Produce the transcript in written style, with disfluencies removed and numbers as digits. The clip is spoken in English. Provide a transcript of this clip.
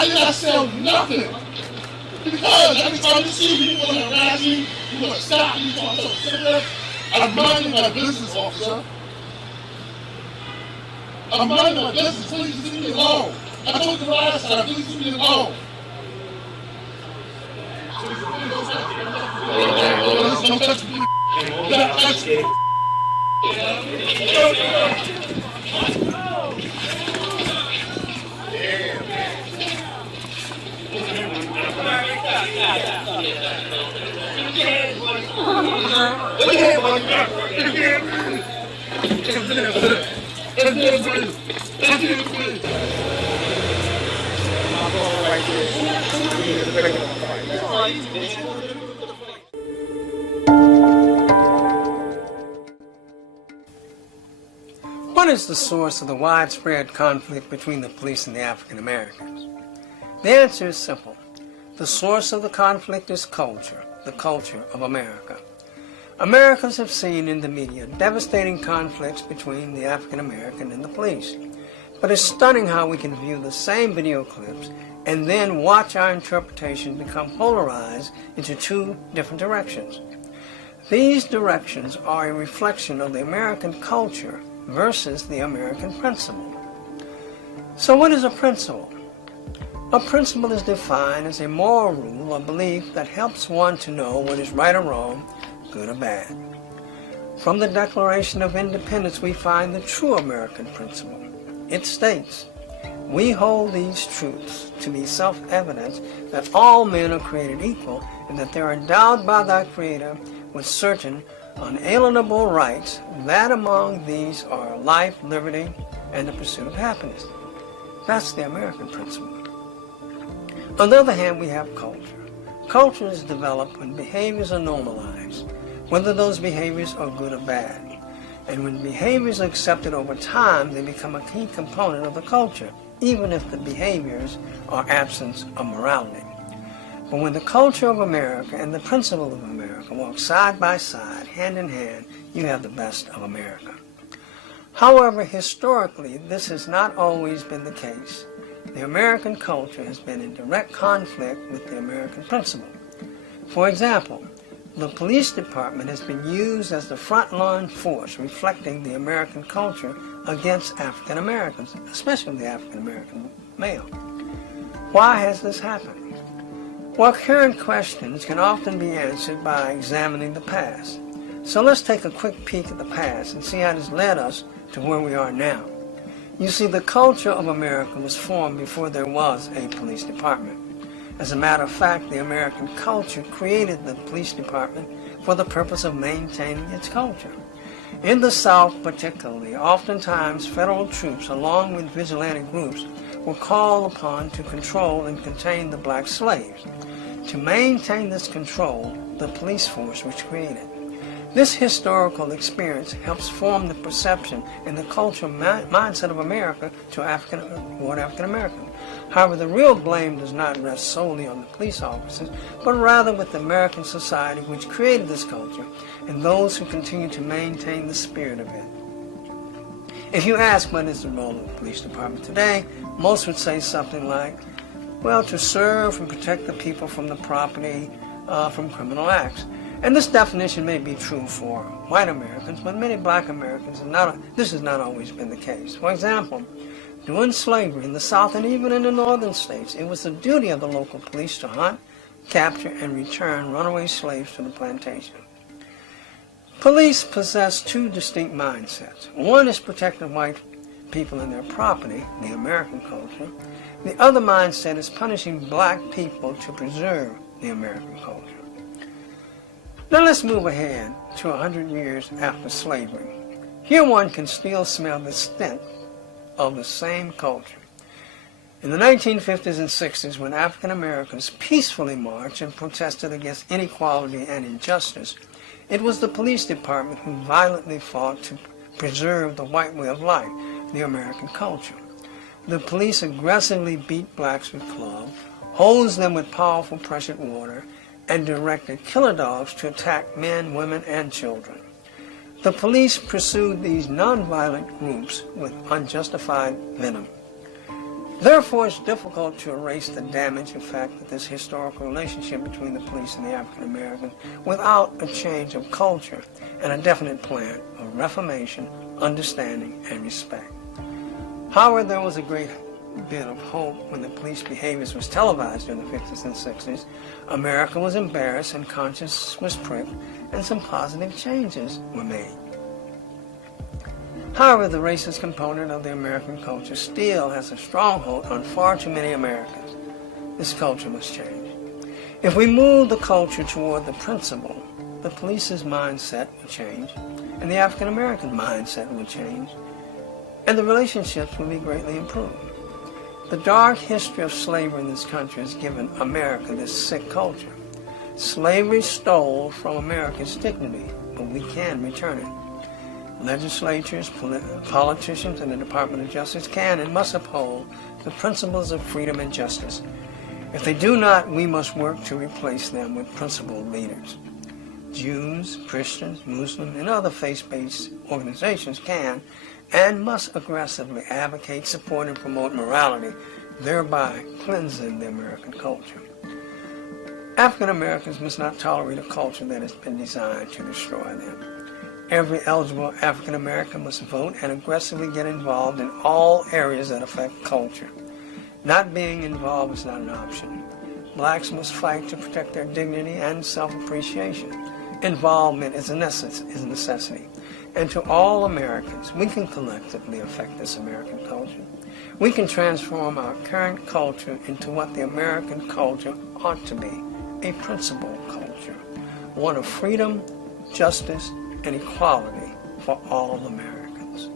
I did not sell nothing. Because every time you see me, you want to harass me, you want to stop me, you want to sit I'm minding my business, officer. I'm minding my business. Please leave me alone. I told you last time, please leave me alone. Don't touch me. Don't touch me. What is the source of the widespread conflict between the police and the African Americans? The answer is simple. The source of the conflict is culture, the culture of America. Americans have seen in the media devastating conflicts between the African American and the police. But it's stunning how we can view the same video clips and then watch our interpretation become polarized into two different directions. These directions are a reflection of the American culture versus the American principle. So what is a principle? A principle is defined as a moral rule or belief that helps one to know what is right or wrong, good or bad. From the Declaration of Independence, we find the true American principle. It states, "We hold these truths to be self-evident that all men are created equal and that they are endowed by thy Creator with certain unalienable rights, that among these are life, liberty, and the pursuit of happiness." That's the American principle. On the other hand, we have culture. Culture is developed when behaviors are normalized, whether those behaviors are good or bad. And when behaviors are accepted over time, they become a key component of the culture, even if the behaviors are absence of morality. But when the culture of America and the principle of America walk side by side, hand in hand, you have the best of America. However, historically, this has not always been the case. The American culture has been in direct conflict with the American principle. For example, the police department has been used as the frontline force reflecting the American culture against African Americans, especially the African American male. Why has this happened? Well, current questions can often be answered by examining the past. So let's take a quick peek at the past and see how it has led us to where we are now. You see, the culture of America was formed before there was a police department. As a matter of fact, the American culture created the police department for the purpose of maintaining its culture. In the South particularly, oftentimes federal troops, along with vigilante groups, were called upon to control and contain the black slaves. To maintain this control, the police force was created. This historical experience helps form the perception and the cultural mindset of America toward African Americans. However, the real blame does not rest solely on the police officers, but rather with the American society which created this culture and those who continue to maintain the spirit of it. If you ask what is the role of the police department today, most would say something like, well, to serve and protect the people from the property from criminal acts. And this definition may be true for white Americans, but many black Americans, this has not always been the case. For example, during slavery in the South and even in the northern states, it was the duty of the local police to hunt, capture, and return runaway slaves to the plantation. Police possess two distinct mindsets. One is protecting white people and their property, the American culture. The other mindset is punishing black people to preserve the American culture. Now let's move ahead to 100 years after slavery. Here one can still smell the stink of the same culture. In the 1950s and 60s, when African Americans peacefully marched and protested against inequality and injustice, it was the police department who violently fought to preserve the white way of life, the American culture. The police aggressively beat blacks with clubs, hosed them with powerful pressured water, and directed killer dogs to attack men, women, and children. The police pursued these nonviolent groups with unjustified venom. Therefore, it's difficult to erase the damage effect of this historical relationship between the police and the African Americans without a change of culture and a definite plan of reformation, understanding, and respect. However, there was a great bit of hope when the police behaviors was televised during the 50s and 60s. America was embarrassed and conscience was pricked, and some positive changes were made. However, the racist component of the American culture still has a stronghold on far too many Americans. This culture must change. If we move the culture toward the principle, the police's mindset will change, and the African American mindset will change, and the relationships will be greatly improved. The dark history of slavery in this country has given America this sick culture. Slavery stole from America's dignity, but we can return it. Legislatures, politicians, and the Department of Justice can and must uphold the principles of freedom and justice. If they do not, we must work to replace them with principled leaders. Jews, Christians, Muslims, and other faith-based organizations can and must aggressively advocate, support, and promote morality, thereby cleansing the American culture. African Americans must not tolerate a culture that has been designed to destroy them. Every eligible African American must vote and aggressively get involved in all areas that affect culture. Not being involved is not an option. Blacks must fight to protect their dignity and self-appreciation. Involvement is a necessity. And to all Americans, we can collectively affect this American culture. We can transform our current culture into what the American culture ought to be, a principled culture, one of freedom, justice, and equality for all Americans.